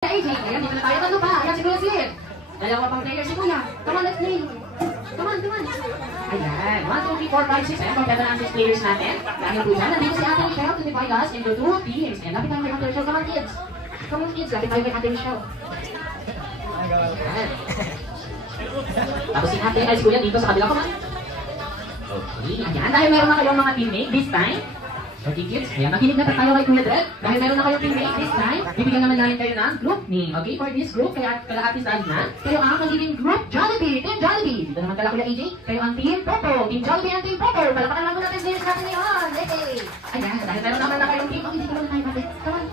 AJ, ayan, dito na tayo. Ano ba? Ayan si Kuya Sid. Dalawa pang player si Kuya. Come on, let's play. Come on, come on. Ayan, 1, 2, 3, 4, 5, 6. Ayan, kompleto na ang 6 players natin. Dahil po dyan, nandito si Ate Michelle to divide us into 2 teams. And lapit tayo kay Ate Michelle. Come on, kids. Come on, kids. Lapit tayo kay Ate Michelle. Ayan. Tapos si Ate, ay si Kuya dito sa kabila. Come on. Okay, ayan. Dahil meron na kayong mga teammate this time. Okay kids, ayan, makinig na tayo kay Kuya Dred. Dahil meron na kayong teammate this time, bibigyan naman namin kayo ng group name. Okay, for this group, kaya kalahati sa na, kayo ang magiging group Jollibee, Team Jollibee. Dito naman kala Kuya AJ, kayo ang Team Popo, Team Jollibee and Team Popo. Palakakan lang mo natin players natin ngayon. Hey! Ayan, dahil meron naman na kayong team, hindi ko naman tayo pati. Come on.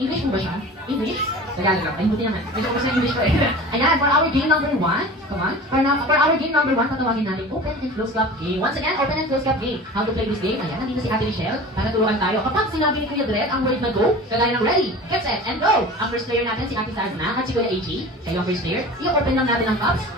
English mo ba siya? English? Tagalog lang. Ay, buti naman. Medyo ko sa English ko eh. Ayan, for our game number 1, come on. For our game number 1, tatawagin natin Open and Close Cup game. Once again, Open and Close Cup game. How to play this game? Ayan, nandito si Ate Michelle. Para turuan tayo. Kapag sinabi ni Kuya Dred ang word na go, kagaya ng ready, get set, and go. Ang first player natin si Ate Sazna at si Kuya AJ. Kayo ang first player. I-open lang natin ang cups.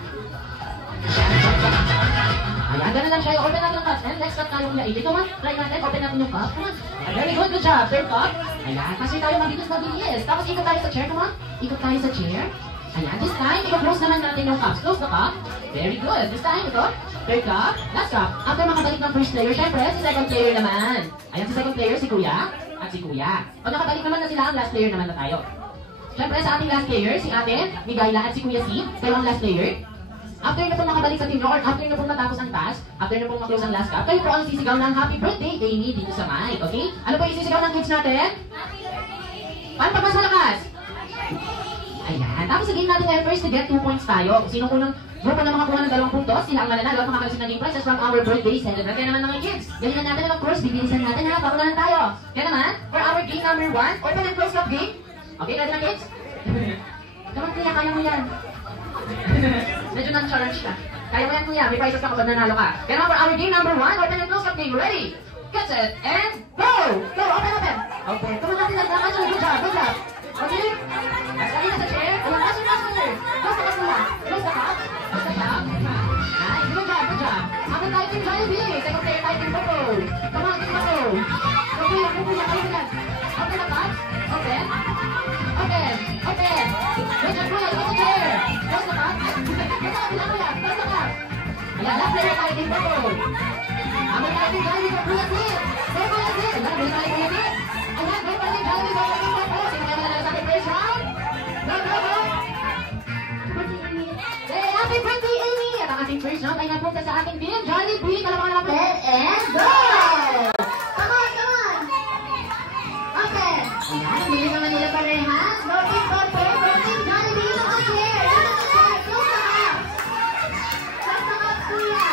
Ayan, ganun lang siya. Open natin ang cups. And next cup tayo Kuya AJ. Come on, try natin. Open natin yung cup. Come on. Very good, good job. Third cup. Ayan, kasi tayo magitas na bilis. Tapos ikot tayo sa chair. Come on. Ikot tayo sa chair. Ayan, this time, i-close naman natin yung cups. Close the cup. Very good. This time, ito. Third cup. Last cup. After makabalik ng first player, syempre, si second player naman. Ayan, si second player, si Kuya at si Kuya. Pag nakabalik naman na sila, ang last player naman na tayo. Syempre, sa ating last player, si Ate Migayla at si Kuya C. Kayo ang last player. After na pong makabalik sa team nyo, or after na pong matapos ang task, after na pong maklose ang last cup, kayo po ang sisigaw ng happy birthday, Amy, dito sa mic, okay? Ano po yung sisigaw ng kids natin? Happy birthday! Paano pag mas malakas? Ayan. Tapos sa game natin ngayon, first to get 2 points tayo. Sino unang grupo na makakuha ng 2 puntos, sila ang mananalo at makakalusot ng game prizes from our birthday celebrant. Kaya naman mga kids, ganyan natin of course, bibilisan natin ha, pakulan tayo. Kaya naman, for our game number 1, open and close cup game. Okay, ready na kids? Naman kuya, kaya mo yan. Medyo nang-challenge ka. Kaya mo yan kuya, may prizes ka kapag nanalo ka. Kaya naman for our game number 1, open and close cup game. Ready, get set, and go! Go, open, open! Okay, tuloy natin lang. Good job, good job. Okay? Lagi na sa chair. Ayan, faster, faster. Close the cup muna. Close the cup. Close the cup. Nice, good job, good job. Akin tayo Team Jollibee. Second player tayo Team Popo. Come on, Team Popo. Okay, kayo yan. Open the cup. Open. Open. Open. Good job, kuya. Close the chair. Close the cup. Close the cup. Ayan, last player tayo Team Popo. Akin tayo Team Jollibee for Kuya Sid. Go Kuya Sid. Ayan, go tayo Kuya Sid. Ayan, go tayo Team Jollibee for Team Popo. Sino kaya manalo sa ating first round? Go, go, go. Happy birthday, Amy! At ang ating first round ay napunta sa ating Team Jollibee. Kalamangan naman po. And go! Come on, come on! Okay. Ayan, bili naman nila parehas. Go, Team Popo. Go, Team Jollibee. Ito ang chair. Ito ang chair. Close the cup. Close the cup, kuya.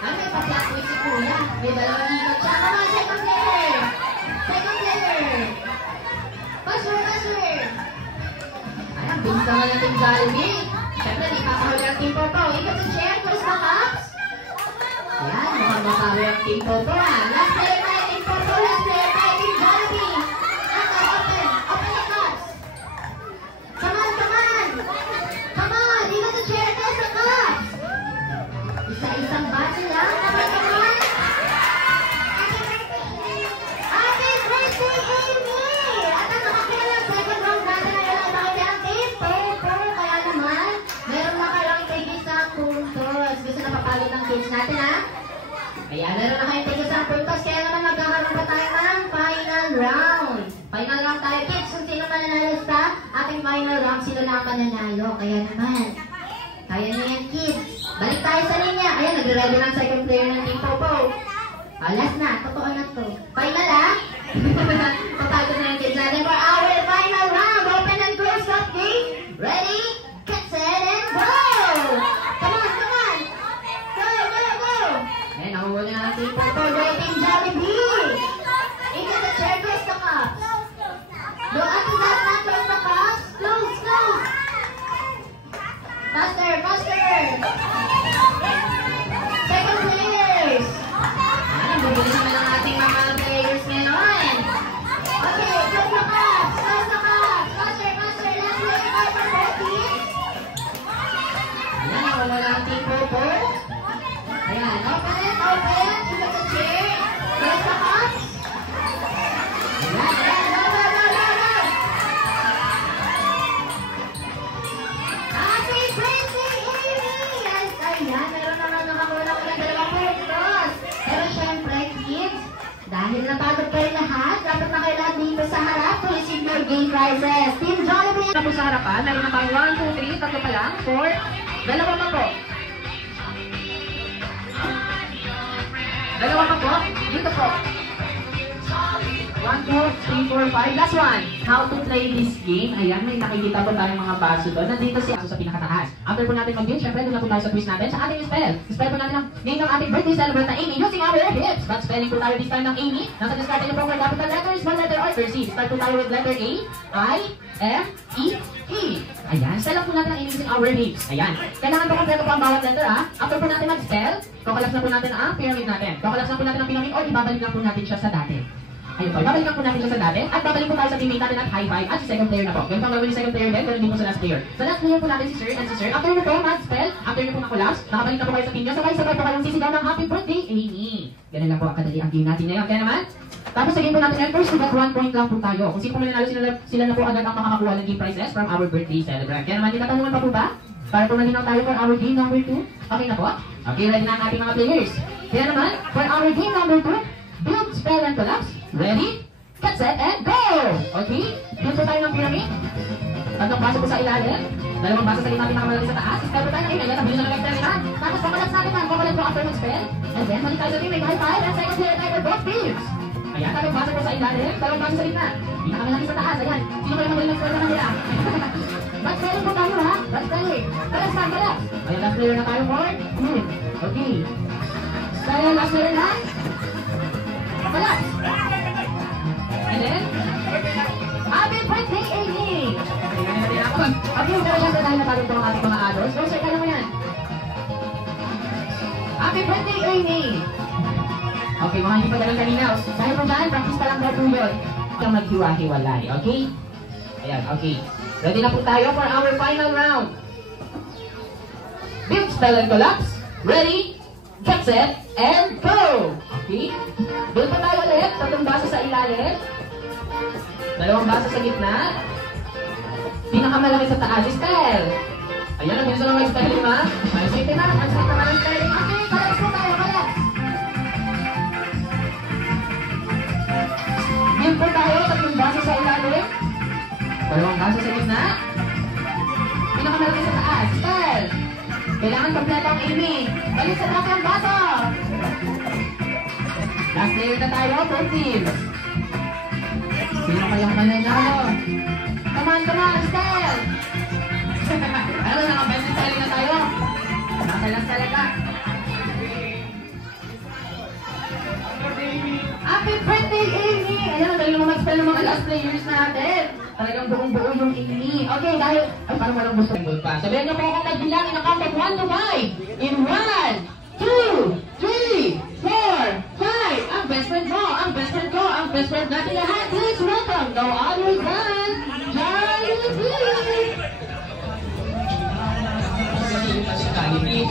Ay, may pati-akwit si kuya. May dalawang ikot siya. Come on, second player. Second player. Passer, passer. Ayan, bilis naman yung Team Jollibee. Siyempre, di papahuli ang Team Popo. Ikot sa chair, close the cups. Ayan, mukhang mapahuli ang Team Popo ha. Last player tayo, Team Popo. Last player tayo, Team Jollibee. Okay, open. Open the cups. Come on, come on. Come on, ikot sa chair, close the cups. Isa-isang bati lang. Come on, come on. Happy birthday, Amy! At ang nakakita ng second round natin ay ang tawag ang Team Popo. Kaya naman, meron na kayong tigis sa puntos. Gusto na papalit ng kids natin, ha? Kaya meron na kayong tigis sa puntos. Kaya naman magkakaroon pa tayo ng final round. Final round tayo, kids. Kung sino mananalo sa ating final round, sila na ang mananalo. Kaya naman, kaya nyo yan, kids. Balik tayo sa linya. Ayan, nagre-ready ng second player ng Team Popo. Last na. Totoo na to. Final, ha? Papagod na yung kids natin for our final round. Open and close up game. Ready? Get set and go! Come on, come on! Go, go, go! Ayan, nakuhuli na ng Team Popo. Go, Team Jollibee! Into the chair, close the cups. Go, Ate Zazna, close the cups. Close, close! Faster, faster! Second players! Ayan, bubulis naman ang ating mga players ngayon. Okay, close the cups! birthday prizes. Team Jollibee! Ito po sa harapan, meron na tayong 1, 2, 3, tatlo pa lang, 4, dalawa pa po. Dalawa pa po, dito po. 1, 2, 3, 4, 5. Last one. How to play this game. Ayan, may nakikita po tayong mga baso doon. Nandito si Aso sa pinakataas. After po natin mag-game, syempre doon na po tayo sa twist natin sa ating spell. Spell po natin ang name ng ating birthday celebrant na Amy using our hips. But spelling po tayo this time ng Amy. Nasa discard niyo po ang capital letters, one letter or C. Start po tayo with letter A, I, M, E, E. Ayan, spell lang po natin ang Amy using our hips. Ayan. Kailangan po kompleto po ang bawat letter ha. After po natin mag-spell, kokolaps na po natin ang pyramid natin. Kokolaps na po natin ang pyramid o ibabalik na po natin siya sa dati. Ayun po, babalikan po natin siya sa dati at babalik po tayo sa teammate natin at high five at si second player na po. Ganun po ang gawin ni second player din, ganun din po sa last player. Sa last player po natin si Sir and si Sir. After nyo po mag-spell, after nyo po mag-collapse, nakabalik na po kayo sa team nyo. Sabay-sabay po kayong sisigaw ng happy birthday, Amy. Ganun lang po ang kadali ang game natin ngayon. Kaya naman, tapos sa game po natin, first, we got 1 point lang po tayo. Kung sino po mananalo, sila na po agad ang makakakuha ng game prizes from our birthday celebrant. Kaya naman, tinatanungan pa po ba? Para po maginaw tayo for our game number 2. Okay na po? Okay, ready na ang ating mga players. Kaya naman, for our game number 2, build, spell, and collapse. Ready? Get set and go! Okay? Build po tayo ng pyramid. Tatlong baso po sa ilalim. Dalawang baso sa gitna pinakamalaki sa taas. Step po tayo ng email. Tapos na lang experiment. Tapos pakalap natin ang pakalap po after mag-spell. And then, balik tayo sa team. May high five and second player tayo for both teams. Ayan, tatlong baso po sa ilalim. Dalawang baso sa gitna. Pinakamalaki sa taas. Ayan. Sino kayo magaling mag-spell naman nila? Mag-spelling po tayo ha. Mag-spelling. Collapse na, collapse. Ayan, last player na tayo for team. Okay. Spell, last player na. Collapse. And then, happy birthday, Amy! Okay, pero syempre dahil natagod po ang ating mga adults. So, sir, kaya mo yan. Happy birthday, Amy! Okay, mga hindi pa galing kanina. Dahil po dyan, practice pa lang daw po yun. Yung maghiwa-hiwalay, okay? Ayan, okay. Ready na po tayo for our final round. Build, spell, and collapse. Ready, get set, and go! Okay? Build pa tayo ulit. Tatlong baso sa ilalim. Dalawang baso sa gitna. Pinakamalaki sa taas, spell. Ayan, ang gusto lang mag-spell, di ba? Malasipin na, malasipin naman ang spelling. Okay, collapse po tayo, collapse. Build po tayo, tatlong baso sa ilalim. Dalawang baso sa gitna. Pinakamalaki sa taas, spell. Kailangan kompleto ang Amy. Balik sa taas ang baso. Last player na tayo, both teams. Sino kayang mananalo? Come on, Stel! Ano, naka-best spelling na tayo? Nakalas talaga. Happy birthday, Amy! Ayan, dahil naman mag-spell ng mga last players natin. Talagang buong-buo yung Amy. Okay, dahil... Ay, parang walang gusto. Sabihan niyo po akong nagbilang in a count of 1 to 5. In 1, 2, 3, 4, 5. Ang best friend mo, ang best friend ko, ang best friend natin lahat. Please welcome no other than Jollibee!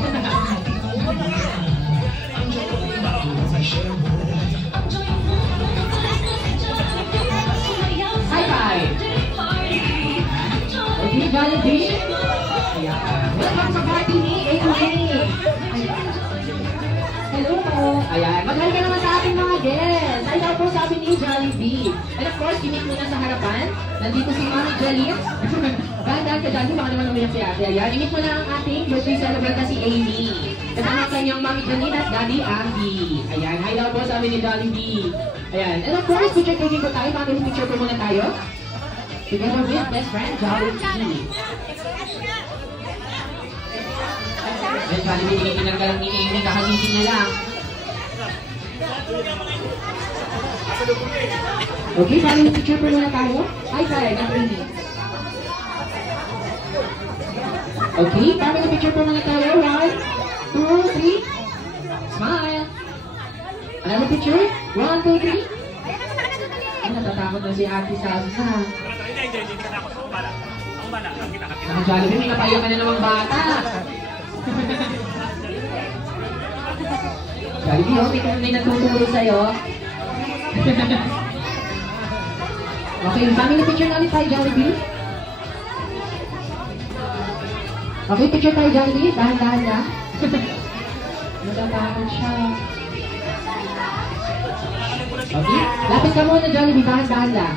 High five! Okay, Jollibee. Welcome sa party ni Amy. Hello po. Ayan, mag-hi ka naman sa ating mga guests. Ayaw po sa amin ni Jollibee. And of course, kinig muna sa harapan. Nandito si Mami Jalis. Ganda ka Jollibee, baka naman umiyak si ate. Ayan, imit mo na ang ating birthday celebrant na si Amy. Kasama sa inyong Mami Jalis at Daddy Andy. Ayan, hi daw po sa amin ni Jollibee. Ayan, and of course, picture taking po tayo. Pagkakas picture po muna tayo. Together with best friend Jollibee. Ayan, Jollibee, hindi pinagkalang ni Amy. Kakalitin niya lang. Okay, family picture po muna tayo. Hi, Kyle. Nag-rini. Okay, family picture po muna tayo. 1, 2, 3. Smile. Another picture. 1, 2, 3. Ay, natatakot na si Ate Salsa. Naka-Jollibee, may napaiyak ka na namang bata. Jollibee, okay kung may nagtuturo sa'yo. Okay, family picture namin tayo, Jollibee. Okay, picture tayo, Jollibee. Dahan-dahan na. Natatakot siya. Okay, lapit ka muna, Jollibee. Dahan-dahan lang.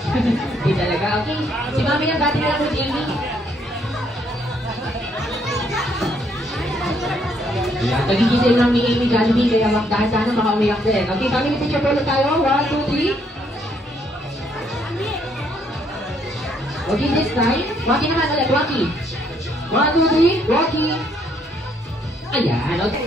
Hindi talaga. Okay. Si Mami ang dati na lang with Amy. Ayan, nagigising lang ni Amy Jollibee, kaya magdahan-dahan baka umiyak din. Okay, family picture po ulit tayo. 1, 2, 3. Okay, this time. Rocky naman ulit, Rocky. 1, 2, 3, Rocky. Ayan, okay.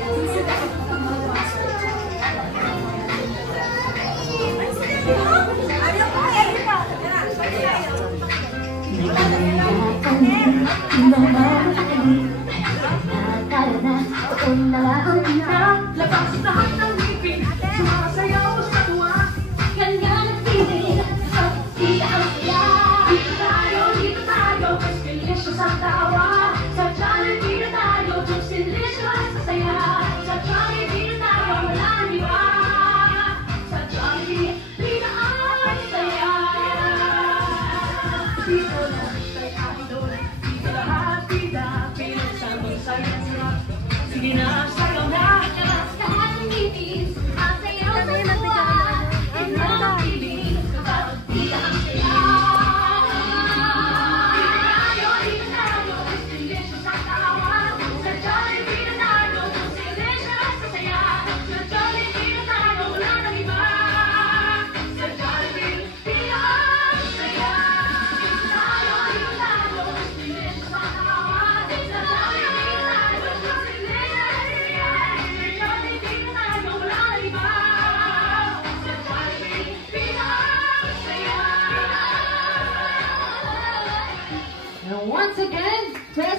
Labas lahat ng ngipin, sumasayaw sa tuwa. Ganyan ang feeling, sa tita ang saya. Dito tayo, mas delicious ang tawa. Sa Jollibee na tayo, just delicious sa saya. Sa Jollibee na tayo, wala nang iba. Sa Jollibee na ang saya. Dito lang tayo idol, dito lahat bida, pinagsama saya sarap. Sige na, sayaw na. Labas lahat ng ngipin, ang sayaw sa tuwa. Ganyan ang feeling, sa tita ang saya. Dito tayo, mas delicious ang tawa. Sa Jollibee na tayo, just delicious sa saya. Sa Jollibee na tayo, wala nang iba. Sa Jollibee, na ang saya. Dito tayo, mas delicious ang tawa. Sa Jollibee na tayo, just delicious sa saya. Sa Jollibee na tayo, wala nang iba. Sa Jollibee, na ang saya. And once again,